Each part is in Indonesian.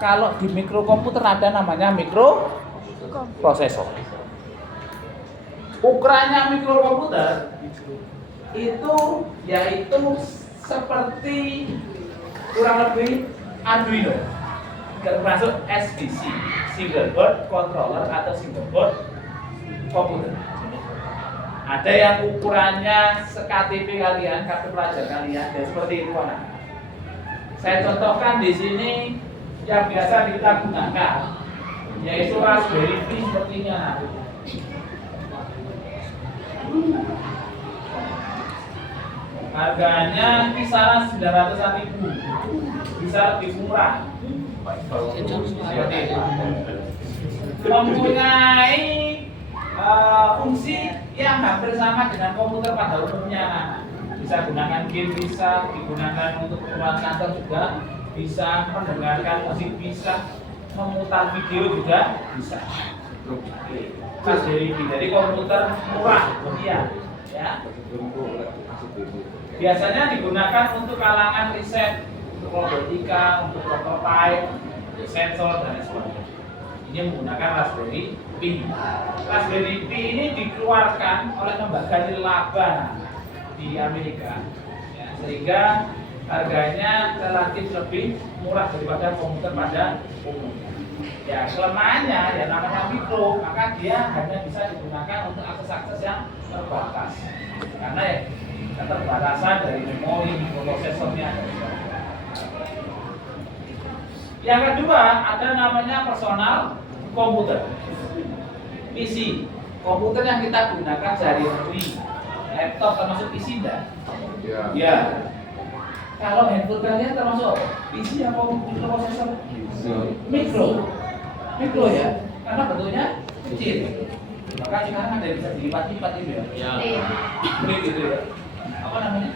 Kalau di mikrokomputer ada namanya mikroprosesor. Ukurannya mikrokomputer itu yaitu seperti kurang lebih Arduino, termasuk SBC, single board controller atau single board komputer. Ada yang ukurannya se-KTP kalian, kartu pelajar kalian, dan seperti itu anak. Saya contohkan di sini yang biasa kita gunakan, yaitu Raspberry Pi sepertinya. Harganya kisaran 900-an ribu, bisa lebih murah. Seperti itu. Mempunyai fungsi yang hampir sama dengan komputer pada umumnya. Bisa gunakan game, bisa digunakan untuk keperluan kantor juga, bisa mendengarkan musik, bisa memutar video juga bisa. Jadi komputer murah, ya. Biasanya digunakan untuk kalangan riset, untuk robotika, untuk prototype, untuk sensor dan sebagainya. Ini menggunakan Raspberry Pi. Raspberry Pi ini dikeluarkan oleh lembaga nirlaba di Amerika, ya, sehingga harganya relatif lebih murah daripada komputer pada umumnya. Ya, kelemahannya ya namanya mikro, maka dia hanya bisa digunakan untuk akses-akses yang terbatas. Karena ya, keterbatasan dari memori, mikroprosesornya. Yang kedua ada namanya personal komputer, PC, komputer yang kita gunakan sehari-hari, laptop termasuk PC enggak? Ya. Kalau handphone kalian termasuk PC atau mikroprosesor? Mikro ya, karena bentuknya kecil. Maka sekarang ada yang bisa dilipat-lipat itu ya. Ya. Flip gitu ya. Apa namanya?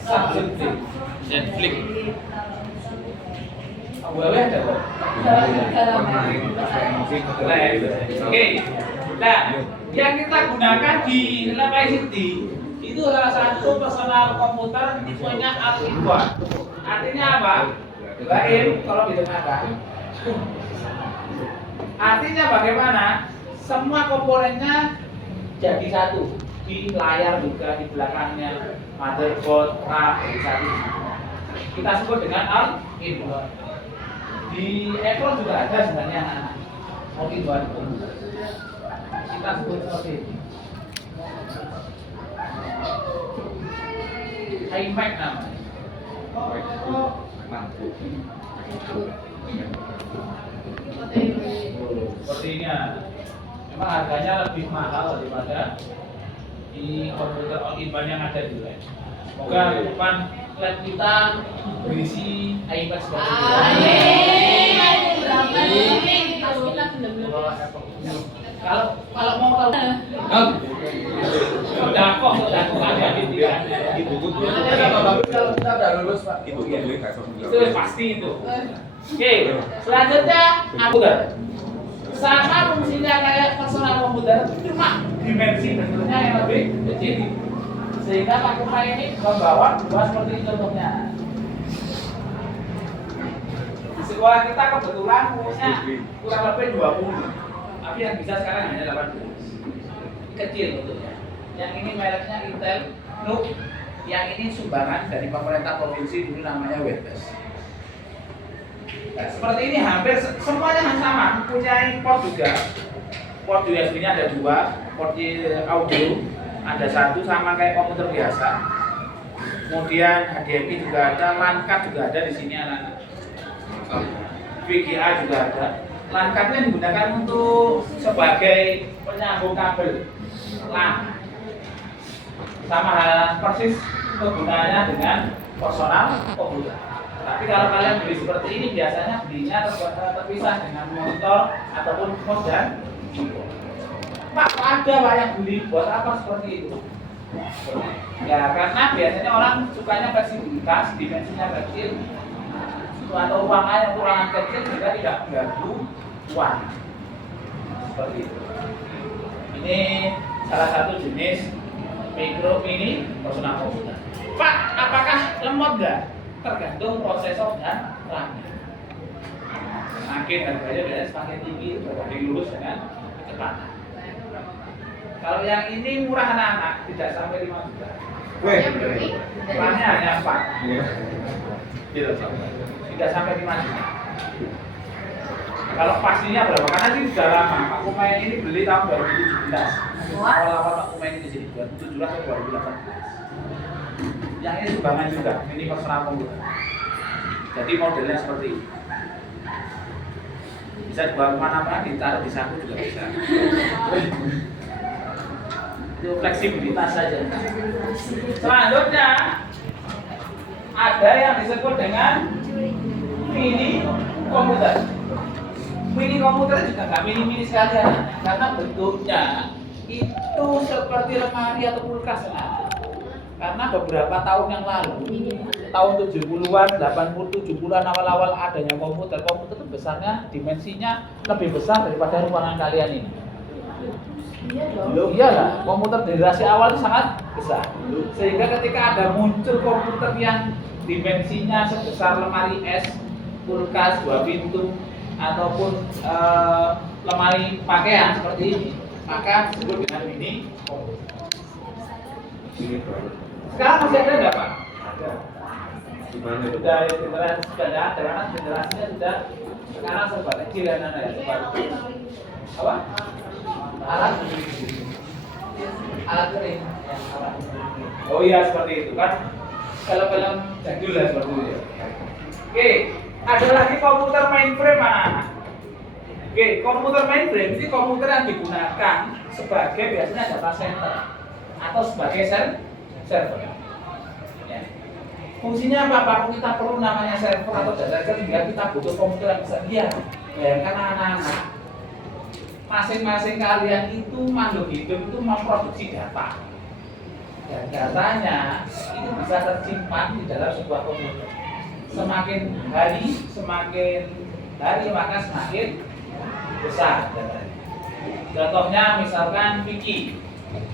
Samsung Z Flip. Huawei ada kok. Oke. Nah, yang kita gunakan di lab ICT itu salah satu personal komputer tipenya All-in-1. Artinya apa? Baik, kalau didengarkan. Artinya bagaimana? Semua komponennya jadi satu. Di layar juga, di belakangnya, motherboard, RAM jadi satu. Kita sebut dengan All-in-1. Di Apple juga ada sebenarnya All-in-1. Kita sebut seperti ini. iMac namanya. Sepertinya memang harganya lebih mahal daripada di komputer all-in-one yang ada di lab. Semoga ke depan lab kita berisi iPad seperti itu. Kalau mau tahu sodako ada di Ibu kalau kita udah lulus Pak. itu Pasti itu. Oke, selanjutnya komputer. Sama fungsinya kayak personal komputer, cuma dimensi bentuknya yang lebih kecil. Sehingga Pak Kuma ini membawa dua seperti itu contohnya. Di sekolah kita kebetulan umurnya kurang lebih 20. Tapi yang bisa sekarang hanya 18. Kecil bentuknya. Yang ini mereknya Intel NUC. Yang ini sumbangan dari pemerintah provinsi, dulu namanya Webes. Nah, seperti ini hampir semuanya sama, mempunyai port juga. Port USB-nya ada 2, port audio ada 1 sama kayak komputer biasa. Kemudian HDMI juga ada, LAN card juga ada di sini anak-anak. VGA juga ada. LAN card-nya digunakan untuk sebagai penyambung kabel LAN. Sama hal persis kegunaannya dengan personal komputer. Tapi kalau kalian beli seperti ini biasanya belinya terpisah dengan monitor ataupun mouse dan keyboard. Pak, ada Pak yang beli buat apa seperti itu? Ya karena biasanya orang sukanya fleksibilitas, dimensinya kecil, atau ruangan kecil juga tidak mengganggu uang. Seperti itu. Ini salah satu jenis micro mini personal komputer. Pak, apakah lemot enggak? tergantung prosesor dan RAM. Semakin harganya biasanya semakin tinggi, berbanding lurus dengan kecepatan. Kalau yang ini murah anak-anak, tidak sampai 5 juta. Weh, RAM-nya hanya 4. Tidak sampai 5 juta. Kalau pastinya berapa? Karena ini sudah lama. Pak Kumain ini beli tahun 2017. Awal-awal Pak Kumain ini di sini 2017 atau 2018. Yang ini sumbangan juga, ini personal komputer. Jadi modelnya seperti ini. Bisa dibawa kemana-mana, ditaruh di saku juga bisa. Itu fleksibilitas saja. Selanjutnya ada yang disebut dengan mini komputer. Mini komputer juga nggak mini-mini sekali ya, karena bentuknya itu seperti lemari atau kulkas ya. Karena beberapa tahun yang lalu, tahun 70-an, 80, 70-an awal-awal adanya komputer itu besarnya, dimensinya lebih besar daripada ruangan kalian ini. Iyalah, komputer generasi awal itu sangat besar. Sehingga ketika ada muncul komputer yang dimensinya sebesar lemari es, kulkas 2 pintu, ataupun lemari pakaian seperti ini, maka disebut dengan mini komputer. Sekarang masih ada nggak Pak? Ada. Sudah generasi sudah ada, karena generasinya sudah sekarang serba kecil ya Nana ya. Apa? Alat kering. Oh iya seperti itu kan. Film-film jadul lah seperti itu ya. Oke, ada lagi komputer mainframe anak-anak. Oke, komputer mainframe ini komputer yang digunakan sebagai biasanya data center atau sebagai server. Ya. Fungsinya apa? Pak? Kita perlu namanya server atau data center sehingga kita butuh komputer yang besar. Iya, bayangkan anak-anak. Masing-masing kalian itu makhluk hidup itu memproduksi data. Dan datanya itu bisa tersimpan di dalam sebuah komputer. Semakin hari maka semakin besar datanya. Contohnya misalkan Vicky,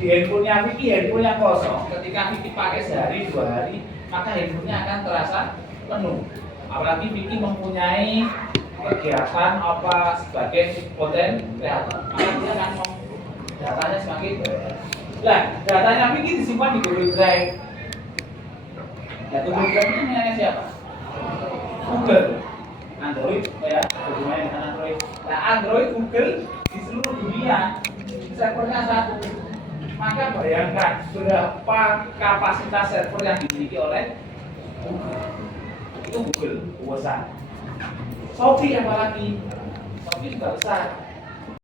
di handphonenya Vicky, handphonenya kosong. Ketika Vicky pakai sehari 2 hari, maka handphonenya akan terasa penuh. Apalagi Vicky mempunyai kegiatan apa sebagai konten kreator, maka dia akan datanya semakin banyak. Nah, datanya Vicky disimpan di Google Drive. Nah, Google Drive itu punyanya siapa? Google. Android, ya, bermain dengan Android. Nah, Android, Google di seluruh dunia servernya satu. Maka bayangkan berapa kapasitas server yang dimiliki oleh Google. Itu Google besar. Shopee apalagi? Shopee juga besar.